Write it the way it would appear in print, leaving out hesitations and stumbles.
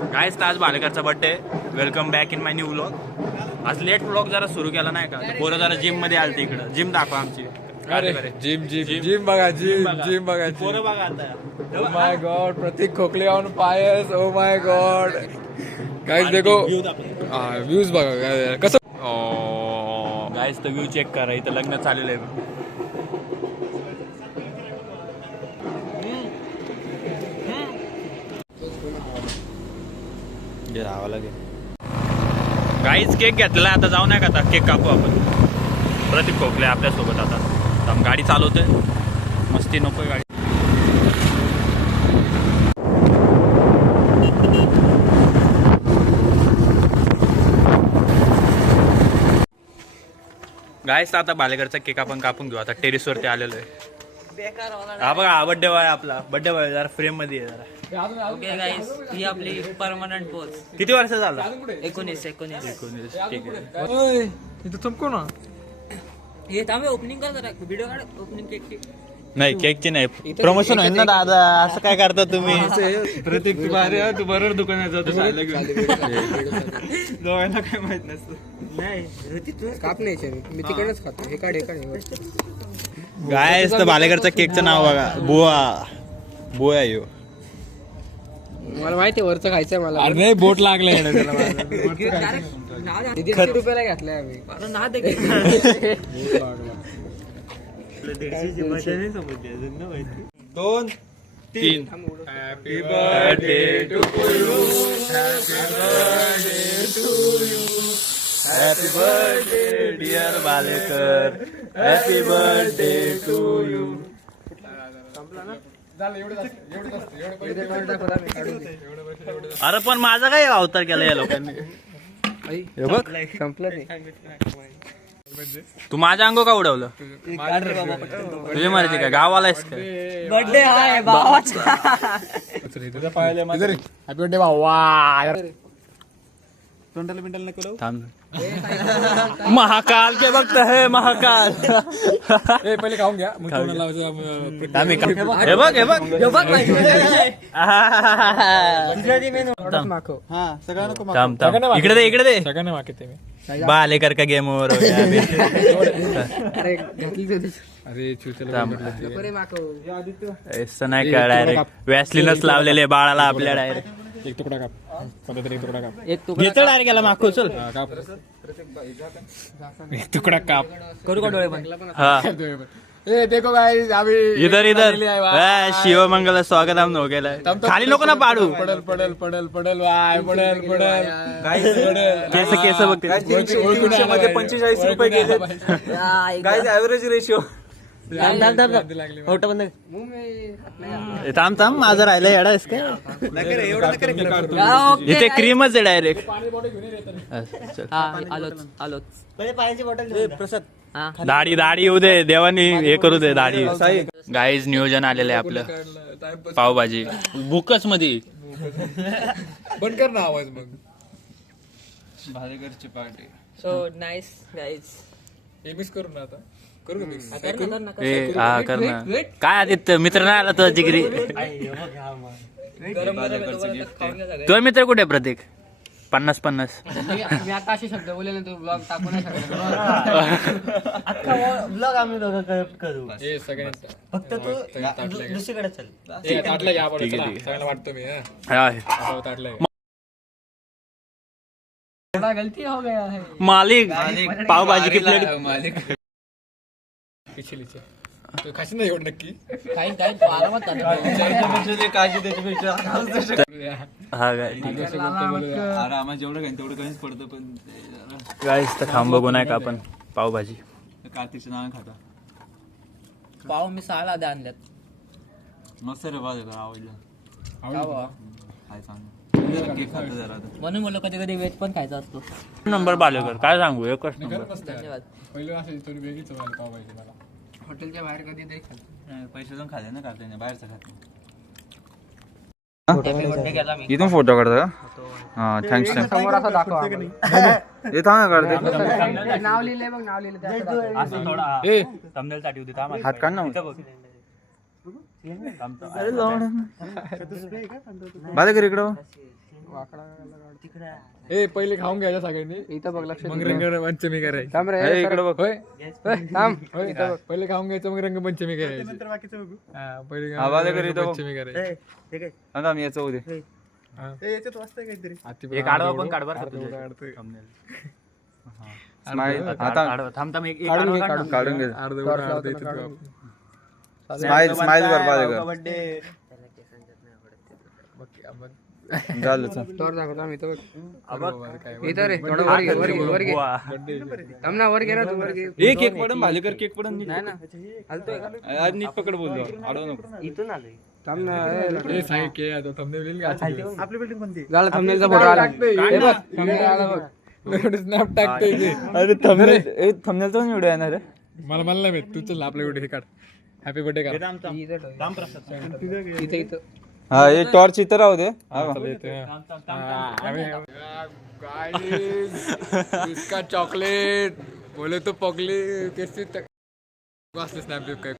गाईस आज भालेकरचा birthday. Welcome back in my new vlog. आज लेट व्लॉग जरा सुरू केला नाही का, पोरं जरा जिम मध्ये आलते इकडं. जिम दाखवा आमची. अरे जिम जिम जिम बघा जिम बघा पोरं बघा आता. Oh my god Prateek Khokle on fire. Oh my god guys देखो व्ह्यूज बघा कसं. गाईस तर व्ह्यू चेक करा, इथं लग्न चाललेलं आहे. गाईच केक घेतला, आता जाऊ नये का आता केक कापू आपण. प्रतीक खोकले आपल्यासोबत. आता गाडी चालवतोय, मस्ती नकोय गाडी. गाईस आता भालेकरचा केक आपण कापून घेऊ. आता टेरेस वरती आलेलो आहे. हा बघा, हा बड्डे बॉय आपला. बड्डे बॉय जरा फ्रेम मध्ये आहे जरा. ओके गाईस, ही आपली परमनंट पोज. किती वर्ष झाला? 19. ठीक आहे. इथं चमको ना. हे थांबे, ओपनिंग कर जरा. व्हिडिओ काढ ओपनिंग केकची. नाही केकची नाही, प्रमोशन होईल ना दादा. असं काय करता तुम्ही? प्रतीक तू भारी तू बरोबर दुकानात जातो दोघांना काय माहित नसतं. नाही काप नाही मी तिकडच खातो. हे काढ गायस तर भालेकरच्या केकचं नाव बघा, बुआ यो. मला माहिती आहे वरचं खायचंय मला. अरे नाही बोट लागले ₹150 रुपयाला घेतलाय आम्ही. ना दे. 2 3 happy birthday to you. Happy birthday dear Bhalekar. Happy birthday to you. अरे पण माझा काय अवतार केला या लोकांनी. हे बघ संपलं ते. तू माझ्या अंगो का उडवलं? तुझे माहिती का गावाला आहेस का? बर्थडे आहे भावाचा. हॅपी बर्थडे भावा. थांब. महाकाल के वक्त है महाकाल. पहिले खाऊन घ्या मग कोणाला हे बघ हे बघ. थांब थांब, इकडे दे इकडे दे. सगळ्यांना मागितले मी. भालेकर का गेम ओव्हर हो गया. अरे घेतली होती. अरे चुचल बरे माको. असं नाही का, डायरेक्ट वॅसलीनच लावलेले बाळाला आपल्या. डायरेक्ट एक तुकडा काप. कोणता एक तुकडा काप. एक तुकडा घेतो डायरेक्ट याला मागो. चल काप. एक तुकडा काप. करू का डोळे पण? हा ए देखो गाइस अभी इधर इधर. शिवमंगल स्वागत हम हो गेला. खाली नको ना पाडू. पडल पडल पडल पडल वाय पडल पडल. केस केस बघते. 45 रुपये गेले गाइस. Average ratio. फोटो बंद. थांब थांब, माझं राहिलं. येडा आहेस काय? इथे क्रीमच आहे डायरेक्ट. दाढी दाढी येऊ दे देवानी, हे करू दे दाढी. गाईज नियोजन आलेलं आहे आपलं. पावभाजी बुकच मध्ये. बंद कर ना आवाज मग. भालेकरची पार्टी. So nice guys. हे मिस करू ना आता. करू का मिक्स? ए हा कर ना. काय आदित्य मित्र नाही आला तुझा जिगरी? तुझा मित्र कुठे प्रतीक? 50-50. मी आता असे शब्द बोलले तू ब्लॉग टाकू नाही शकत. ब्लॉग आम्ही दोघं करू. हे सगळ्यांचा फक्त तू दुसरीकडे चल. हे ताटलं घ्या आपण. ठीक आहे, चला, ठीक आहे. सगळ्यांना वाटतो मी. हा. ताटलं थोडा गलती हो गया है. मालिक पावभाजी की प्लेट. मालिक पिछलीचे तू खाशील ना एवढं नक्की. काही काही आरामात हा काय अरे आम्हाला जेवढं काही तेवढं कमीच पडतं. पण गाईज तर खांब बघू नाही का आपण पावभाजी. कार्तिकचं नाव खाता. पाव मी 6 लाद्या आणल्यात. मस्त रे बाबा. आवडलं. काय सांग. केक खातो जरा आता. म्हणून बोललो कधी कधी व्हेज पण खायचा असतो. नंबर बालेकर काय सांगू, एकच नंबर. धन्यवाद. पहिलं असं थोडी वेगळीच पाहिजे मला. हॉटेलच्या बाहेर कधी नाही खाल्लं. पैसे देऊन खाते ना कार्तिकने, बाहेरचं खाते. बर्थडे केला मी. इथून फोटो काढतो का? हा थँक्स. समोर असं दाखवा हे थांब काढते. नाव लिहिलंय बघ. नाव लिहिलं ते असं दाखव. ए थंबनेल साठी होती. हात काढ ना. बालेकर इकडं ए पहिले खाऊन घ्यायचं सगळ्यांनी इथं बघ लक्ष मग रंगपंचमी करायची थांब रे ए, इकडं बघ. होय थांब होय पहिले खाऊन घ्यायचं मग रंगपंचमी करायची हा पहिले आवाज वगैरे येतो. रंगपंचमी करायची आता आम्ही याचं उद्या हा. हाती एक आडवा पण काढ बरं का अर्धवट तुझ्या. काढतोय. स्माईल आता थांब थांब एक काढून घे, आडवा काढ काढून ना. काढून घे Torch अर्धवट लावतो अर्धवट ना, इथं काढून. स्माईल स्माईल कर पाहिजे झालं चल. टॉर्च दाखवतो आम्ही इथं बघ. काय इथं रे थोडं वर घे वर घे वर घे थांब ना वर घे ना तू वर घे ए केक पडन भाले कर केक पडन नीट. नाही ना हलतोय का आज नीट पकड बोललो आडव नको. इथून आलोय थांब ना ए सांग की आता thumbnail येईल का आजच्या दिवस? झालं थंबनेलचा फोटो आला हे बघ thumbnail आला बघ स्नॅप टाकते ते. अरे थंबनेलचा पण व्हिडिओ येणार आहे. मला नाही माहित तू चल आपला व्हिडिओ हे काढ हॅपी बर्थडे काढ इथं इथं हा हे टॉर्च इथं राहू दे हा बघ. इसका चॉकलेट बोले तो पगले कैसे वाचले स्नॅप काय